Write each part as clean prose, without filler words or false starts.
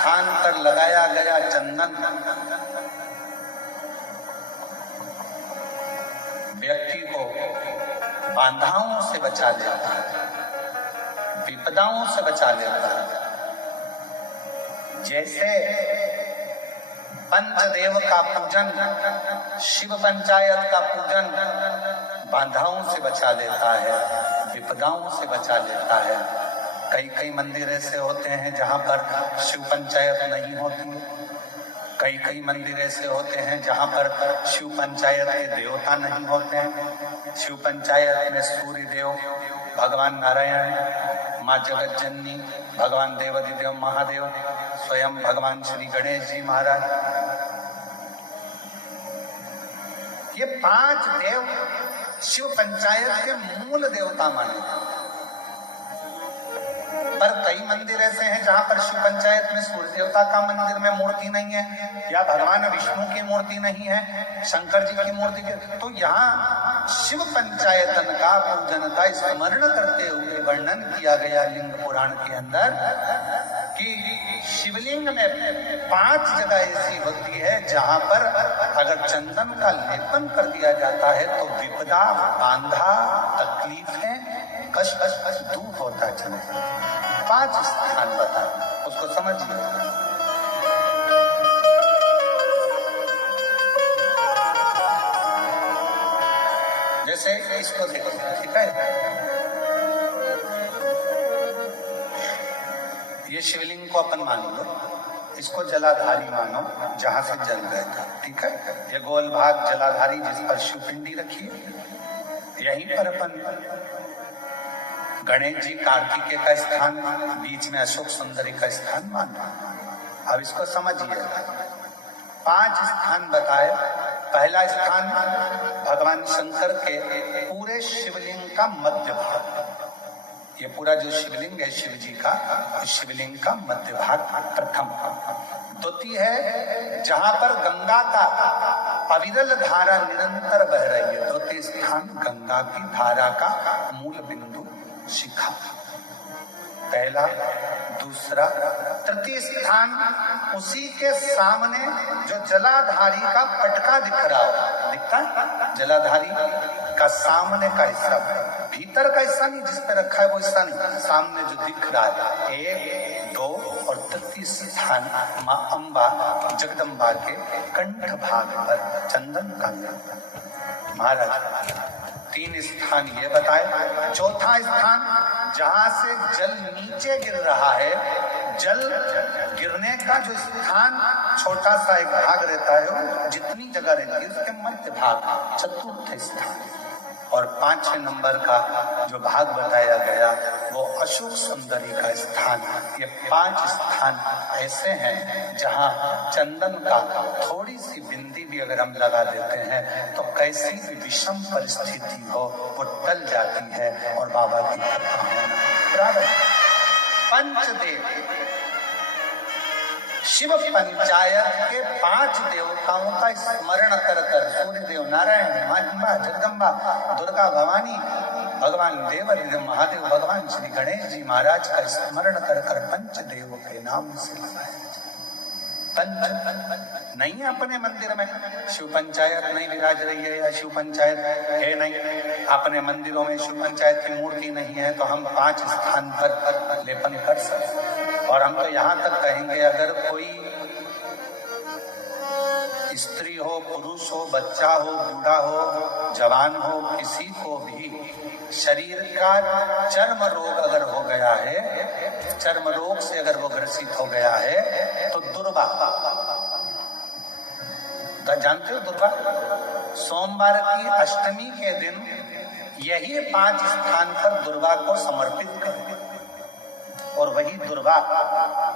स्थान पर लगाया गया चंदन व्यक्ति को बाधाओं से बचा लेता है, विपदाओं से बचा लेता है। जैसे पंचदेव का पूजन, शिव पंचायत का पूजन बाधाओं से बचा लेता है, विपदाओं से बचा लेता है। कई कई मंदिर ऐसे होते हैं जहां पर शिव पंचायत नहीं होती, कई कई मंदिर ऐसे होते हैं जहां पर शिव पंचायत के देवता नहीं होते हैं। शिव पंचायत में सूर्य देव, भगवान नारायण, माँ जगत जननी, भगवान देवाधिदेव महादेव, स्वयं भगवान श्री गणेश जी महाराज, ये 5 देव शिव पंचायत के मूल देवता माने। पर कई मंदिर ऐसे हैं जहां पर शिव पंचायत में सूर्य देवता का मंदिर में मूर्ति नहीं है, या भगवान विष्णु की मूर्ति नहीं है, शंकर जी की मूर्ति की, तो यहाँ शिव पंचायतन का पूजन का स्मरण करते हुए वर्णन किया गया लिंग पुराण के अंदर कि शिवलिंग में 5 जगह ऐसी होती है जहां पर अगर चंदन का लेपन कर दिया जाता है तो विपदा, बांधा, तकलीफें, कष्ट दूर होता चला। 5 स्थान बता, उसको समझिए। जैसे इसको देखो, ठीक है, ये शिवलिंग को अपन मान लो, इसको जलाधारी मानो जहां से जल बहता, ठीक है। ये गोल भाग जलाधारी जिस पर शिवपिंडी रखी है, यहीं पर अपन गणेश जी कार्तिकेय का स्थान, बीच में अशोक सुंदरी का स्थान मानो। अब इसको समझिए, 5 स्थान बताए। पहला स्थान भगवान शंकर के पूरे शिवलिंग का मध्य भाग, ये पूरा जो शिवलिंग है शिव जी का, शिवलिंग का मध्य भाग प्रथम। द्वितीय है जहां पर गंगा का अविरल धारा निरंतर बह रही है, द्वितीय स्थान गंगा की धारा का मूल बिंदु शिखा, पहला। दूसरा, तृतीय स्थान उसी के सामने जो जलाधारी का पटका दिख रहा हो, दिखता है जलाधारी का सामने का हिस्सा, भीतर का हिस्सा नहीं जिस पे रखा है वो हिस्सा नहीं, सामने जो दिख रहा है। 1, 2 और तृतीय स्थान माँ अम्बा जगदम्बा के कंठ भाग पर चंदन का महाराज। 3 स्थान ये बताए। चौथा स्थान जहां से जल नीचे गिर रहा है, जल गिरने का जो स्थान छोटा सा एक भाग रहता है, जितनी जगह रहती है उसके मध्य भाग, चतुर्थ स्थान। और 5वें नंबर का जो भाग बताया गया वो अशोक सुंदरी का स्थान। ये 5 स्थान ऐसे हैं जहां चंदन का थोड़ी सी बिंदी भी अगर हम लगा देते हैं तो कैसी भी विषम परिस्थिति हो वो टल जाती है और बाबा की कृपा होना। पंचदेव शिव पंचायत के 5 देवताओं का स्मरण कर कर, सूर्य देव, नारायण, माँ अम्बा, जगदम्बा, दुर्गा भवानी, भगवान देवाधिदेव महादेव, भगवान श्री गणेश जी महाराज का स्मरण कर कर पंचदेव के नाम से लगाया। पंच नहीं अपने मंदिर में शिव पंचायत नहीं विराज रही है या शिव पंचायत है नहीं, अपने मंदिरों में शिव पंचायत की मूर्ति नहीं है तो हम 5 स्थान पर लेपन कर सकते। और हम तो यहाँ तक कहेंगे अगर कोई स्त्री हो, पुरुष हो, बच्चा हो, बूढ़ा हो, जवान हो, किसी को भी शरीर का चर्म रोग अगर हो गया है, चर्म रोग से अगर वो ग्रसित हो गया है तो दुर्वा, जानते हो दुर्वा, सोमवार की अष्टमी के दिन यही 5 स्थान पर दुर्वा को समर्पित करें और वही दुर्वा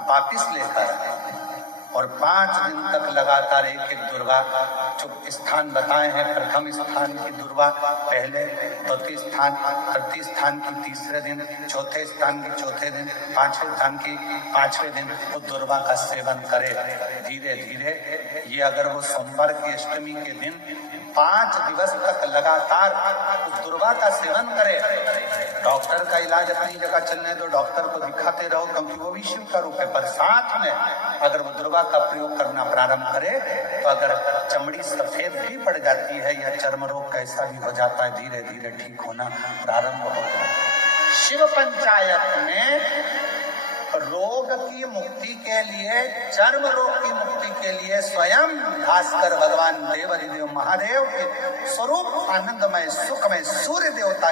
वापिस लेकर और 5 दिन तक लगातार एक एक दुर्वा जो स्थान बताए हैं, प्रथम स्थान की दुर्वा पहले, द्वितीय स्थान, तृतीय स्थान की तीसरे दिन, चौथे स्थान की चौथे दिन, पांचवें स्थान की पांचवें दिन, तो दुर्वा का सेवन करे धीरे धीरे। ये अगर वो सोमवार की अष्टमी के दिन 5 दिवस तक लगातार उस दुर्वा का सेवन करे। डॉक्टर का इलाज अपनी जगह चलने दो, डॉक्टर को दिखाते रहो, क्योंकि वो भी शिव का रूप है, पर साथ में अगर वो दुर्वा का प्रयोग करना प्रारंभ करे तो अगर चमड़ी सफेद भी पड़ जाती है या चर्म रोग कैसा भी हो जाता है, धीरे धीरे ठीक होना प्रारंभ हो जाता है। शिव पंचायत में रोग की मुक्ति के लिए, चर्म रोग की मुक्ति के लिए स्वयं भास्कर भगवान देव महादेव के स्वरूप आनंदमय सुखमय सूर्य देवता